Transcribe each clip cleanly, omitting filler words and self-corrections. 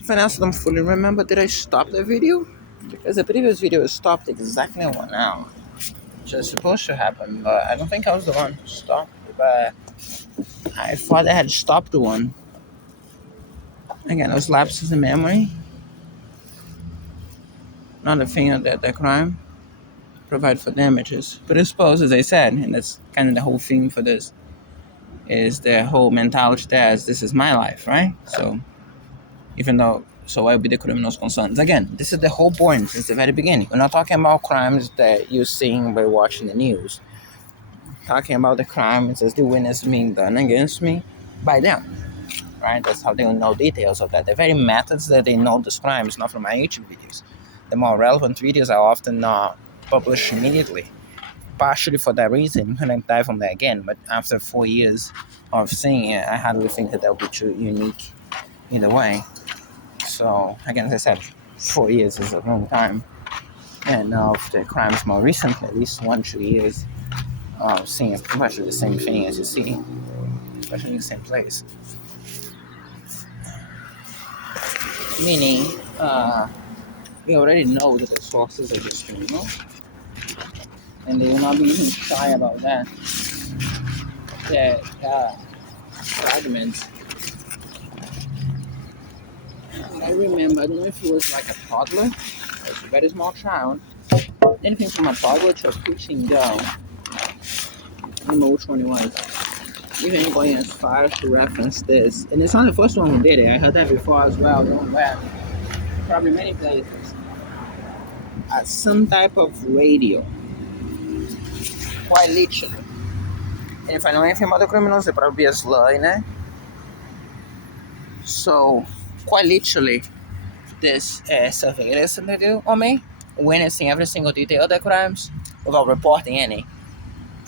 Something else I don't fully remember. Did I stop the video? Because the previous video stopped exactly 1 hour. Which is supposed to happen, but I don't think I was the one who stopped. But I thought I had stopped the one. Again, it was lapses in memory. Not a thing of the crime. Provide for damages. But I suppose, as I said, and that's kind of the whole theme for this, is the whole mentality that this is my life, right? So even though I'll be the criminal's concerns. Again, this is the whole point since the very beginning. We're not talking about crimes that you're seeing by watching the news. We're talking about the crimes as the witness being done against me by them. Right? That's how they will know details of that. The very methods that they know this crime is not from my YouTube videos. The more relevant videos are often not published immediately. Partially for that reason, and I dive on that again, but after 4 years of seeing it, I hardly think that would be too unique either way. So, again, as I said, 4 years is a long time. And of the crimes more recently, at least 1-2 years, seeing pretty much the same thing as you see, especially in the same place. Meaning, we already know that the sources of this criminal, and they will not be even shy about that. That fragments. I remember, I don't know if it was like a toddler, or a very small child, anything from a toddler to a preteen girl. I don't know which one it was. Even going as far as to reference this, and it's not the first one who did it. I heard that before as well. Don't where, probably many places. At some type of radio, quite literally. And if I know anything about the criminals, they probably be a slur, né? So, quite literally, this surveillance that they do on me, witnessing every single detail of the crimes without reporting any,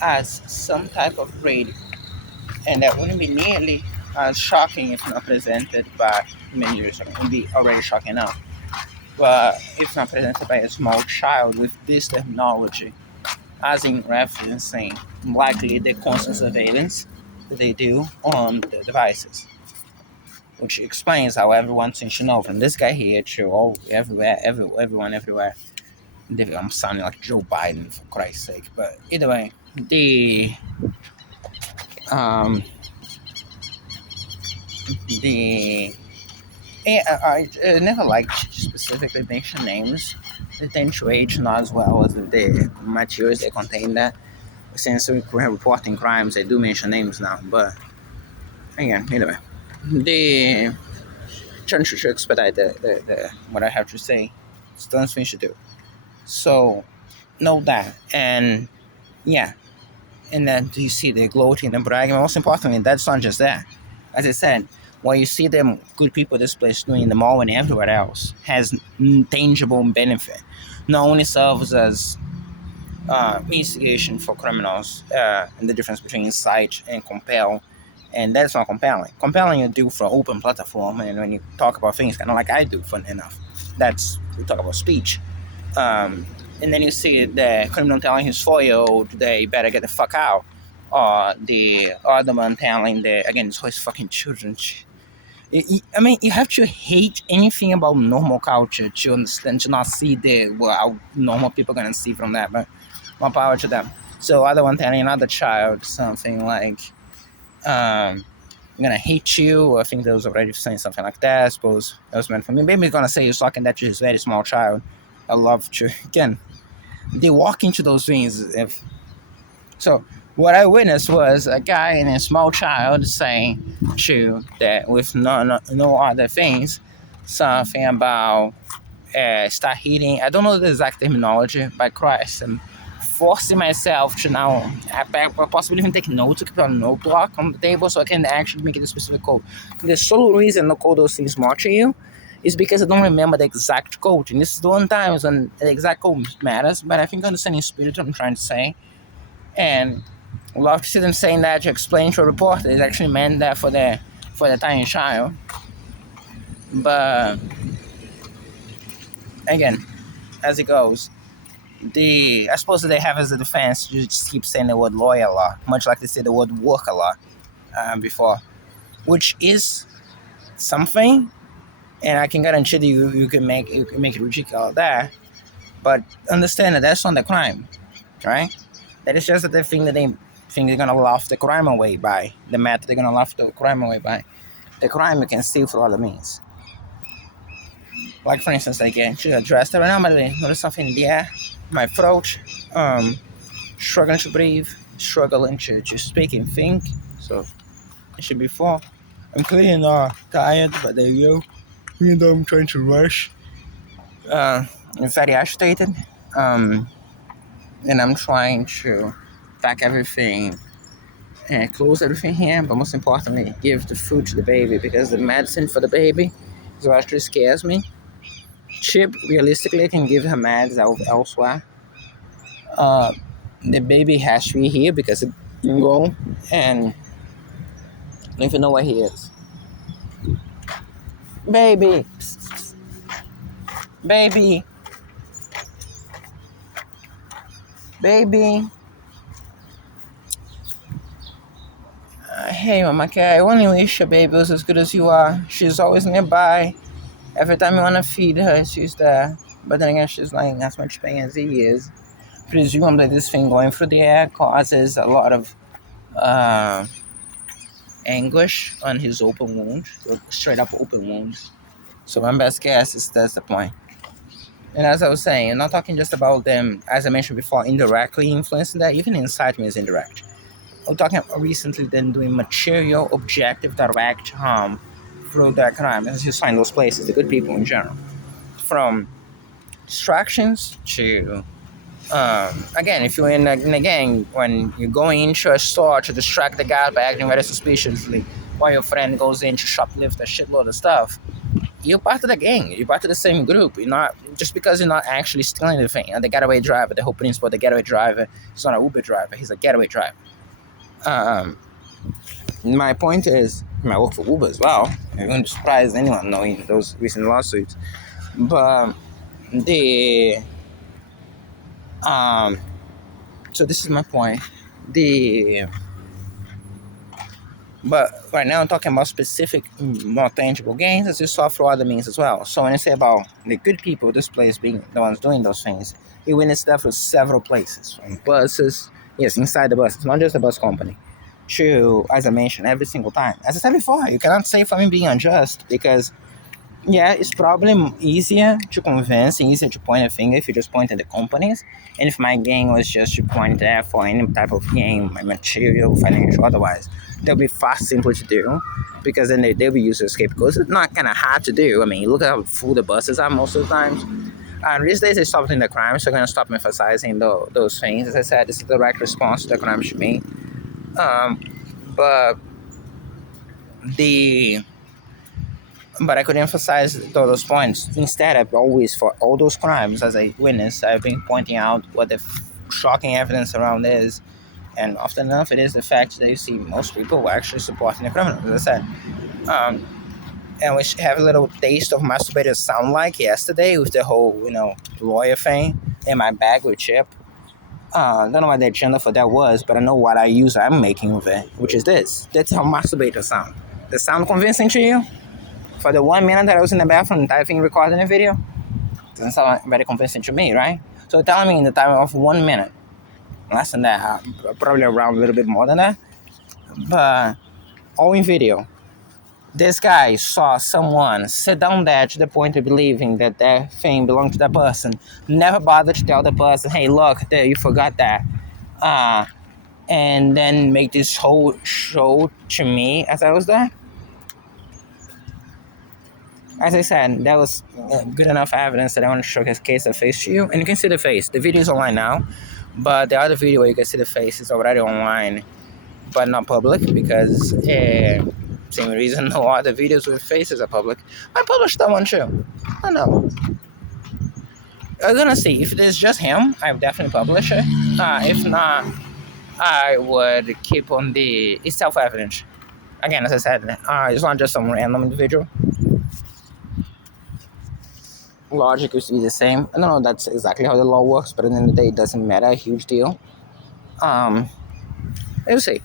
as some type of radio. And that wouldn't be nearly as shocking if not presented by many years ago. It would be already shocking enough. But if not presented by a small child with this technology, as in referencing likely the constant surveillance that they do on the devices. Which explains how everyone seems to know, from this guy here to all everywhere, everyone everywhere. I'm sounding like Joe Biden, for Christ's sake. But either way, the I never liked specifically mention names. They tend to age not as well as the materials they contain that. Since we're reporting crimes, they do mention names now. But again, either way, the trying to expedite the what I have to say. It's done things to do. So know that, and yeah, and then you see the gloating and bragging. Most importantly, that's not just that. As I said, what you see them good people this place doing in the mall and everywhere else has tangible benefit. Not only serves as instigation for criminals, and the difference between incite and compel, and that's not compelling. Compelling you do for open platform, and when you talk about things kind of like I do, fun enough, that's we talk about speech. And then you see the criminal telling his 4-year-old that you better get the fuck out, or the other man telling again it's his fucking children. I mean, you have to hate anything about normal culture to understand, to not see how normal people are gonna see from that, but more power to them. So other one telling another child something like, I'm gonna hate you. I think they was already saying something like that. I suppose that was meant for me. Maybe he's gonna say he's talking that to his very small child. I love to again. They walk into those things. So what I witnessed was a guy and a small child saying to that with no other things, something about start hitting. I don't know the exact terminology, by Christ. I'm forcing myself to now possibly even take notes, to keep on a note block on the table so I can actually make it a specific code. The sole reason I call those things more to you is because I don't remember the exact code. And this is the one time when the exact code matters, but I think understanding spirit what I'm trying to say. And I love to see them saying that to explain to a reporter. It's actually meant that for the tiny child. But again, as it goes, I suppose that they have as a defense, you just keep saying the word lawyer a lot, much like they say the word work a lot before, which is something, and I can guarantee that you can make Rujika all that. But understand that that's not the crime, right? That is just the thing that they think they're gonna laugh the crime away by. The method they're gonna laugh the crime away by. The crime you can steal through other means. Like for instance, I get dressed right now, but I notice something in the air, my throat, struggling to breathe, struggling to speak and think. So it should be full. I'm clearly not tired, but there you go. Even though I'm trying to rush. I'm very agitated. Um, and I'm trying to pack everything and close everything here, but most importantly, give the food to the baby because the medicine for the baby is what actually scares me. Chip, realistically, can give her meds elsewhere. Uh, the baby has to be here because it can go, and I don't even know where he is. Baby, baby, baby. Hey, Mama Cat, I only wish your baby was as good as you are. She's always nearby. Every time you want to feed her, she's there. But then again, she's not in as much pain as he is. Presumably, this thing going through the air causes a lot of uh, anguish on his open wound, straight up open wounds. So my best guess is that's the point. And as I was saying, I'm not talking just about them, as I mentioned before, indirectly influencing that. Even incitement is indirect. I'm talking about recently them doing material, objective, direct harm through that crime. As you find those places, the good people in general. From distractions to again, if you're in a gang, when you're going into a store to distract the guy by acting very suspiciously, while your friend goes in to shoplift a shitload of stuff, you're part of the gang. You're part of the same group. You're not just because you're not actually stealing the thing. The getaway driver, the whole principle, the getaway driver, he's not an Uber driver. He's a getaway driver. My point is, I work for Uber as well. I wouldn't surprise anyone knowing those recent lawsuits. But the so this is my point. But right now I'm talking about specific, more tangible gains as you saw through other means as well. So when I say about the good people, this place being the ones doing those things, you witness that for several places, from buses, yes, inside the buses, not just the bus company, to, as I mentioned, every single time. As I said before, you cannot say for me being unjust because yeah, it's probably easier to convince and easier to point a finger if you just point at the companies. And if my gain was just to point there for any type of gain, my material, financial, otherwise, they'll be far simpler to do because then they'll be used as scapegoats. It's not kind of hard to do. I mean, look at how full the buses are most of the times. These days they stopped doing the crime, so I'm going to stop emphasizing those things. As I said, this is the direct response to the crime should be. But I could emphasize those points. Instead, I've always, for all those crimes, as a witness, I've been pointing out what the shocking evidence around is. And often enough, it is the fact that you see most people actually supporting the criminals, as I said. And we have a little taste of masturbated sound like yesterday with the whole, lawyer thing in my bag with Chip. I don't know what the agenda for that was, but I know what I'm making with it, which is this. That's how masturbated sound. Does it sound convincing to you? For the 1 minute that I was in the bathroom typing recording a video, doesn't sound very convincing to me, right? So tell me in the time of 1 minute, less than that, probably around a little bit more than that, but all in video. This guy saw someone sit down there to the point of believing that that thing belonged to that person, never bothered to tell the person, hey, look, there, you forgot that. And then make this whole show to me as I was there. As I said, that was good enough evidence that I want to show his case of face to you. And you can see the face. The video is online now. But the other video where you can see the face is already online, but not public because same reason no other videos with faces are public. I published that one too. I know. I'm gonna see. If it is just him, I would definitely publish it. If not, I would keep on it's self-evident. Again, as I said, it's not just some random individual. Logic used to be the same. I don't know if that's exactly how the law works, but at the end of the day, it doesn't matter a huge deal. You'll see.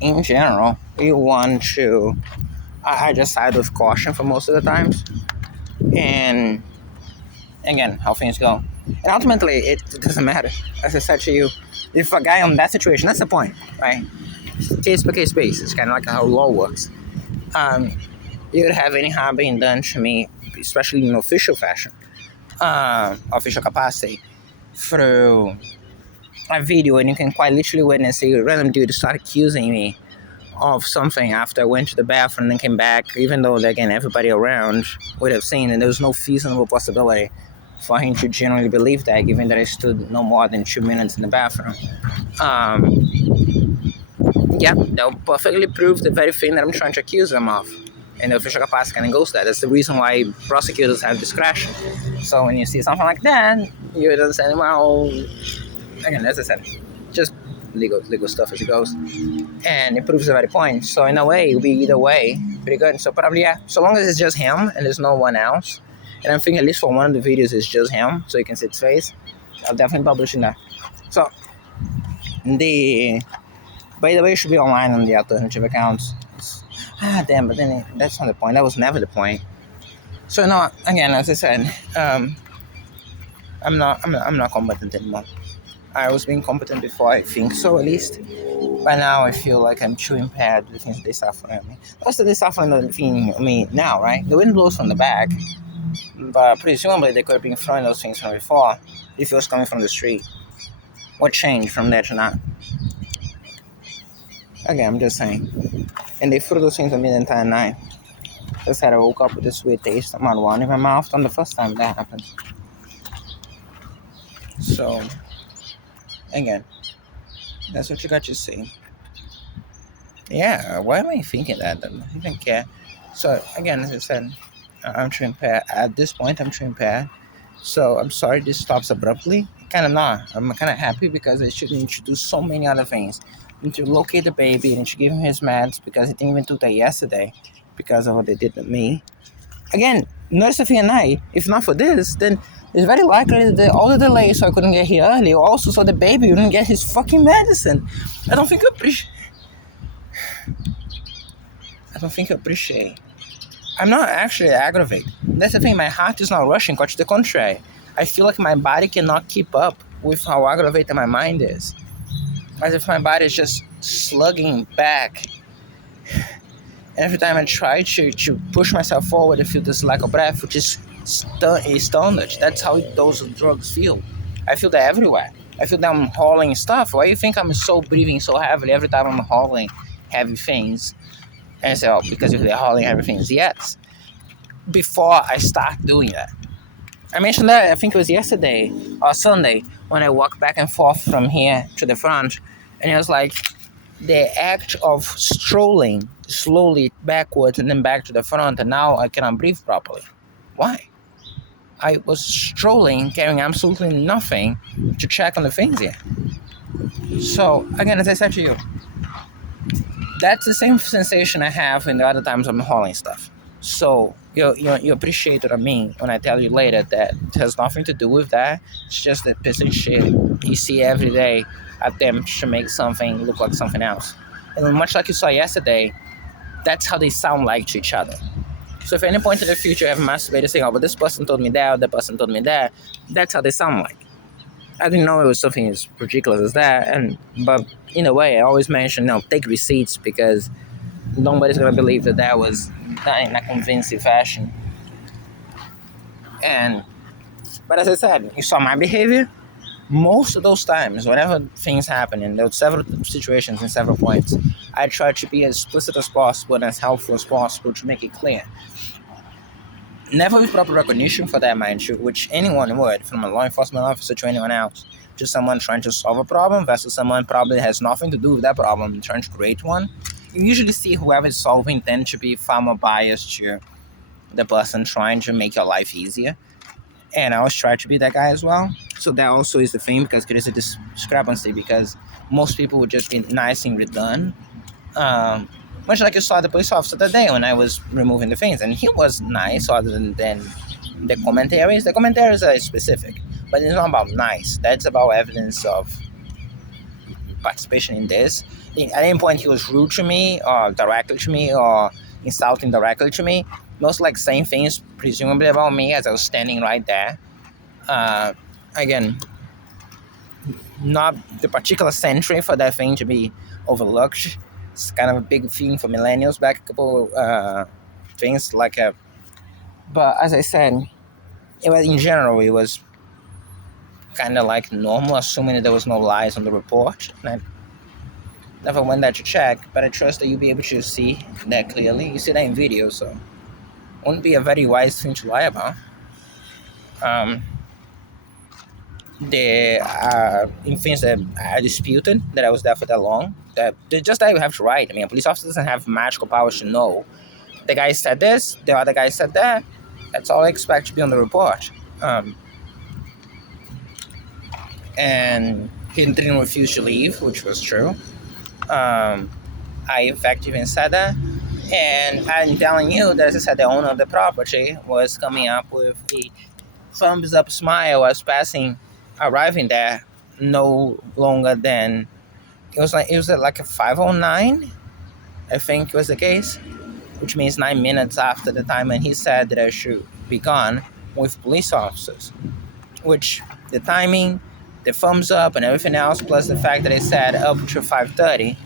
In general, you want to I just side with caution for most of the times. And again, how things go. And ultimately, it doesn't matter. As I said to you, if a guy on that situation, that's the point, right? Case by case basis, kind of like how law works. Um, you would have any harm being done to me, especially in official fashion, official capacity, through a video, and you can quite literally witness a random dude start accusing me of something after I went to the bathroom and came back, even though, again, everybody around would have seen, and there was no feasible possibility for him to genuinely believe that, given that I stood no more than 2 minutes in the bathroom. Yeah, they'll perfectly prove the very thing that I'm trying to accuse them of. And the official capacity kind of goes there. That's the reason why prosecutors have discretion. So when you see something like that, you don't say, well, again, as I said, just legal stuff as it goes. And it proves the very point. So in a way, it'll be either way pretty good. So probably, yeah, so long as it's just him and there's no one else. And I'm thinking at least for one of the videos it's just him, so you can see his face. I'll definitely publish in that. So, by the way, it should be online on the alternative accounts. Damn, but then that's not the point. That was never the point. So no, again, as I said, I'm not competent anymore. I was being competent before, I think so at least. But now I feel like I'm too impaired with the things they suffer at me. Also, they suffer on me now, right? The wind blows from the back, but presumably they could have been throwing those things from before if it was coming from the street. What changed from there to now? Again, I'm just saying. And they threw those things at me the entire night. Just had I woke up with a sweet taste of marijuana in my mouth on the first time that happened. So, again, that's what you got to see. Yeah, why am I thinking that? I don't even care. So, again, as I said, I'm too impaired. At this point, I'm too impaired. So, I'm sorry this stops abruptly. Kind of not. I'm kind of happy because I should need to do so many other things. I need to locate the baby. I need to give him his meds because he didn't even do that yesterday because of what they did to me. Again, Nurse Sophia and I, if not for this, then it's very likely that all the delays so I couldn't get here early, or also so the baby wouldn't get his fucking medicine. I don't think you appreciate. I'm not actually aggravated. That's the thing, my heart is not rushing, quite to the contrary. I feel like my body cannot keep up with how aggravated my mind is. As if my body is just slugging back. Every time I try to push myself forward, I feel this lack of breath, which is stonage. That's how those drugs feel. I feel that everywhere. I feel that I'm hauling stuff. Why do you think I'm so breathing so heavily every time I'm hauling heavy things? And so, because they're hauling heavy things, yes. Before I start doing that. I mentioned that, I think it was yesterday or Sunday, when I walked back and forth from here to the front, and it was like the act of strolling slowly backwards and then back to the front, and now I cannot breathe properly. Why? I was strolling, carrying absolutely nothing to check on the things here. So, again, as I said to you, that's the same sensation I have in the other times I'm hauling stuff. So, you appreciate what I mean when I tell you later that it has nothing to do with that. It's just that piece of shit you see every day attempt to make something look like something else. And much like you saw yesterday, that's how they sound like to each other. So if at any point in the future you have masturbated saying, oh, but this person told me that, or that person told me that, that's how they sound like. I didn't know it was something as ridiculous as that, but in a way, I always mention, take receipts, because nobody's gonna believe that was done in a convincing fashion. But as I said, you saw my behavior. Most of those times, whenever things happen, and there were several situations and several points, I try to be as explicit as possible and as helpful as possible to make it clear. Never with proper recognition for that, mind you, which anyone would, from a law enforcement officer to anyone else. Just someone trying to solve a problem versus someone probably has nothing to do with that problem and trying to create one. You usually see whoever is solving tend to be far more biased to the person trying to make your life easier. And I always try to be that guy as well. So that also is the thing, because there is a discrepancy, because most people would just be nice and redone. Much like you saw the police officer that day when I was removing the things, and he was nice other than the commentaries. The commentaries are specific, but it's not about nice. That's about evidence of participation in this. At any point he was rude to me or directly to me or insulting directly to me, most like saying things presumably about me as I was standing right there. Uh, Again, not the particular century for that thing to be overlooked. It's kind of a big thing for millennials back a couple things like a. But as I said, it was in general it was kind of like normal, assuming that there was no lies on the report. And I never went there to check, but I trust that you'll be able to see that clearly. You see that in video, so it wouldn't be a very wise thing to lie about. There are in things that are disputed that I was there for that long. That just that you have to write. I mean, a police officer doesn't have magical powers to know. The guy said this, the other guy said that. That's all I expect to be on the report. And he didn't refuse to leave, which was true. I in fact even said that. And I'm telling you that, as I said, the owner of the property was coming up with a thumbs up smile as arriving there no longer than it was like a 5:09, I think was the case, which means 9 minutes after the time when he said that I should be gone with police officers. Which the timing, the thumbs up, and everything else, plus the fact that I said up to 5:30,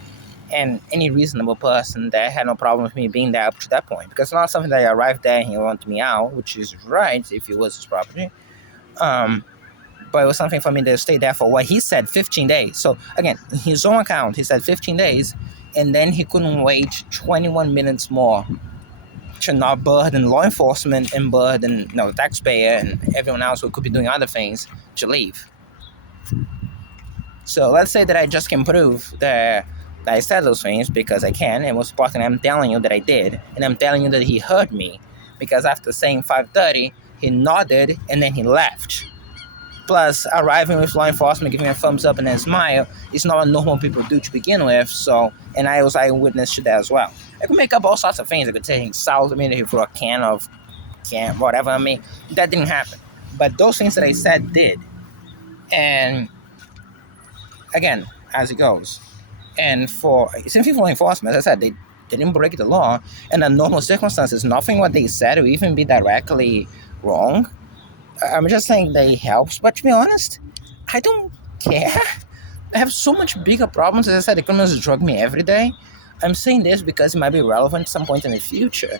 and any reasonable person that had no problem with me being there up to that point, because it's not something that I arrived there and he wanted me out, which is right if it was his property. But it was something for me to stay there for what he said, 15 days. So again, his own account, he said 15 days, and then he couldn't wait 21 minutes more to not burden law enforcement and burden the taxpayer and everyone else who could be doing other things to leave. So let's say that I just can prove that I said those things because I can, and most importantly, I'm telling you that I did, and I'm telling you that he heard me, because after saying 5:30, he nodded and then he left. Plus, arriving with law enforcement, giving a thumbs up and a smile is not what normal people do to begin with. So, and I was eyewitness to that as well. I could make up all sorts of things. I could say he insulted me, he threw a can, whatever. I mean, that didn't happen. But those things that I said did. And again, as it goes. And for same thing for law enforcement, as I said, they didn't break the law. And in normal circumstances, nothing what they said will even be directly wrong. I'm just saying that it helps, but to be honest, I don't care. I have so much bigger problems. As I said, the criminals drug me every day. I'm saying this because it might be relevant at some point in the future.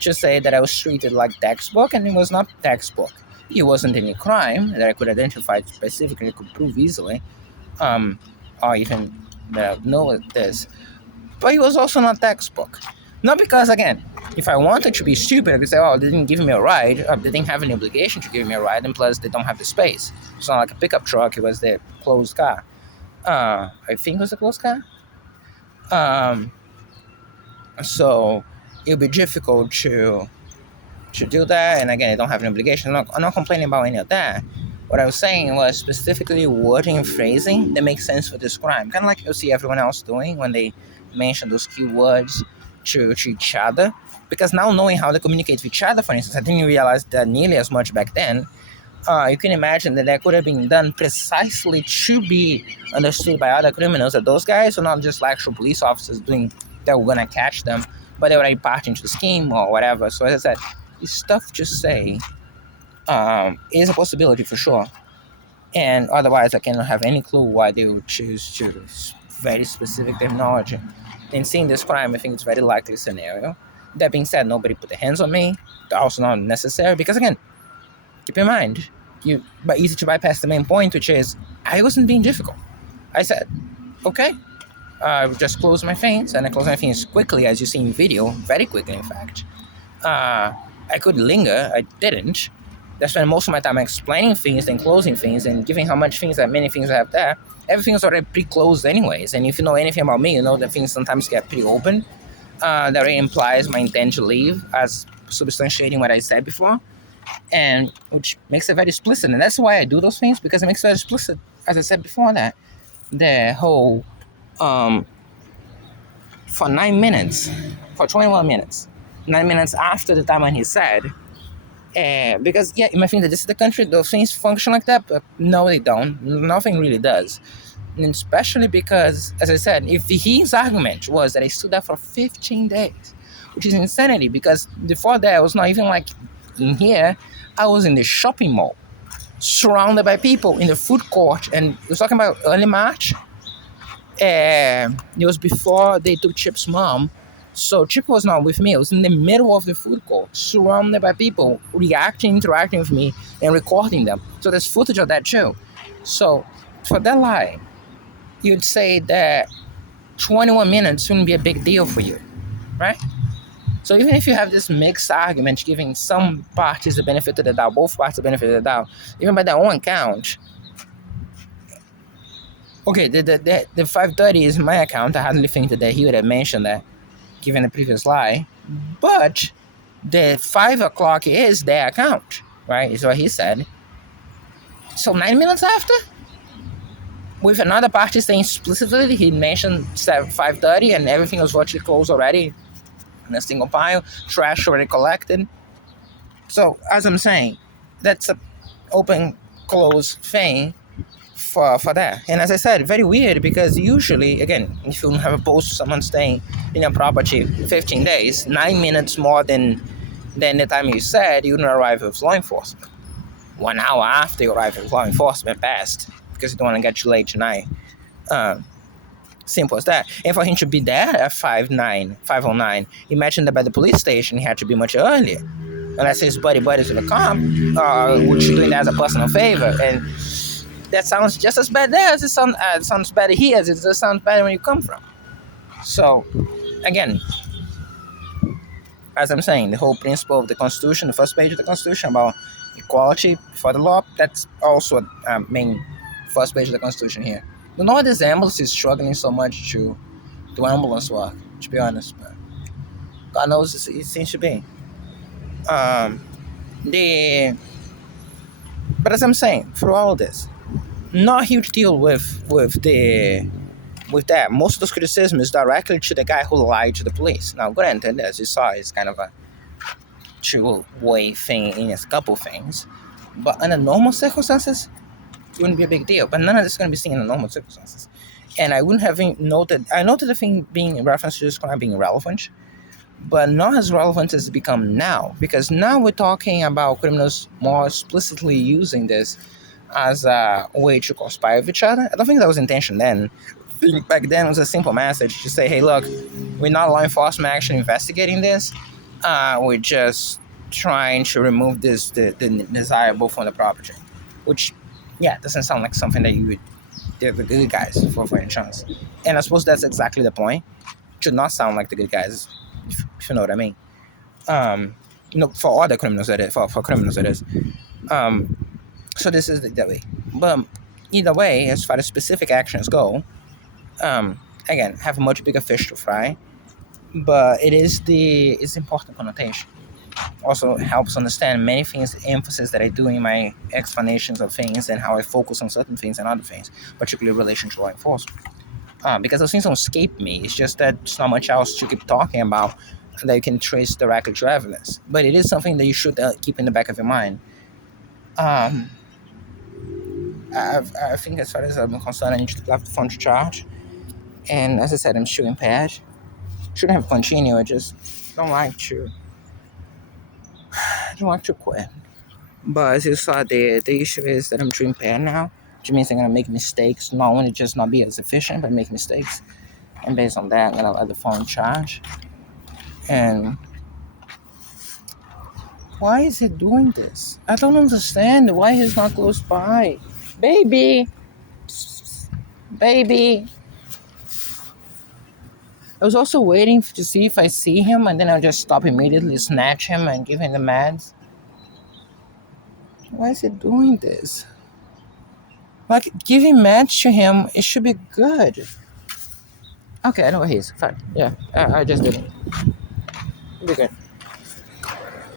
Just say that I was treated like textbook, and it was not textbook. It wasn't any crime that I could identify specifically, could prove easily, or even that I know this. But it was also not textbook. Not because, again, if I wanted to be stupid, I could say, oh, they didn't give me a ride. They didn't have any obligation to give me a ride, and plus they don't have the space. It's not like a pickup truck. It was the closed car. I think it was a closed car. So it would be difficult to do that. And again, I don't have an obligation. I'm not complaining about any of that. What I was saying was specifically wording and phrasing that makes sense for this crime. Kind of like you see everyone else doing when they mention those keywords to each other. Because now knowing how to communicate with each other, for instance, I didn't realize that nearly as much back then. You can imagine that could have been done precisely to be understood by other criminals. That those guys are not just like actual police officers doing that were gonna catch them, but they were like part into the scheme or whatever. So as I said, it's stuff to say is a possibility for sure. And otherwise, I cannot have any clue why they would choose to very specific terminology. In seeing this crime, I think it's a very likely scenario. That being said, nobody put their hands on me. Also not necessary because, again, keep in mind, but easy to bypass the main point, which is I wasn't being difficult. I said, okay, I just closed my things, and I closed my things quickly, as you see in video, very quickly, in fact. I could linger, I didn't. I spent most of my time explaining things and closing things, and given how many things I have there, everything's already pre-closed anyways. And if you know anything about me, you know that things sometimes get pretty open. That really implies my intent to leave, as substantiating what I said before, and which makes it very explicit. And that's why I do those things, because it makes it very explicit, as I said before, that the whole for 9 minutes, for 21 minutes, 9 minutes after the time when he said, because yeah, you might think that this is the country, those things function like that, but no, they don't. Nothing really does. And especially because, as I said, if his argument was that I stood there for 15 days which is insanity because before that I was not even like in here. I was in the shopping mall, surrounded by people in the food court, and I was talking about early March. It was before they took Chip's mom. So Chip was not with me. I was in the middle of the food court, surrounded by people reacting, interacting with me, and recording them. So there's footage of that too. So for that lie, you'd say that 21 minutes wouldn't be a big deal for you, right? So even if you have this mixed argument, giving some parties the benefit of the doubt, both parties the benefit of the doubt, even by their own count. Okay, the 5:30 is my account. I hardly think that he would have mentioned that, given the previous lie. But the 5 o'clock is their account, right? Is what he said. So 9 minutes after, with another party saying explicitly, he mentioned 5:30 and everything was virtually closed already in a single pile, trash already collected. So as I'm saying, that's a open close thing for that. And as I said, very weird because usually, again, if you have a post someone staying in a property 15 days, 9 minutes more than the time you said, you wouldn't arrive with law enforcement. 1 hour after you arrive with law enforcement passed because you don't want to get you late tonight. Simple as that. And for him to be there at 5:09, imagine that by the police station he had to be much earlier. Unless his buddies in the car, which you're doing that as a personal favor. And that sounds just as bad there as it sounds bad here as it just sounds bad when you come from. So, again, as I'm saying, the whole principle of the Constitution, the first page of the Constitution about equality before the law, that's also a main first page of the Constitution here. You know why this ambulance is struggling so much to do ambulance work, to be honest, but God knows it seems to be. But as I'm saying, through all of this, not a huge deal with that. Most of those criticism is directly to the guy who lied to the police. Now, granted, as you saw, it's kind of a two-way thing in a couple things. But under normal circumstances, it wouldn't be a big deal. But none of this is going to be seen in normal circumstances. And I wouldn't have noted... I noted the thing being in reference to this crime being relevant, but not as relevant as it's become now. Because now we're talking about criminals more explicitly using this as a way to conspire with each other. I don't think that was the intention then. I think back then it was a simple message to say, hey, look, we're not law enforcement actually investigating this. We're just trying to remove the desirable from the property. Which, yeah, doesn't sound like something that you would... They're the good guys for any chance. And I suppose that's exactly the point. It should not sound like the good guys, if you know what I mean. For other criminals, that is. For criminals, it is. So this is that way. But either way, as far as specific actions go, again, have a much bigger fish to fry. But it's important connotation. Also helps understand many things, the emphasis that I do in my explanations of things and how I focus on certain things and other things, particularly in relation to law enforcement. Because those things don't escape me. It's just that there's not much else to keep talking about that you can trace directly to evidence. But it is something that you should keep in the back of your mind. I think as far as I'm concerned, I need to left the phone to charge. And as I said, I'm still impaired. Shouldn't have continued. I just don't like to quit. But as you saw, the issue is that I'm too impaired now, which means I'm gonna make mistakes. Not only just not be as efficient, but make mistakes. And based on that, I'm gonna let the phone charge. And why is he doing this? I don't understand why he's not close by. Baby! I was also waiting to see if I see him, and then I'll just stop immediately, snatch him, and give him the meds. Why is he doing this? Like, giving meds to him, it should be good. Okay, I know where he is. Fine. Yeah, I just did it. It'll be good.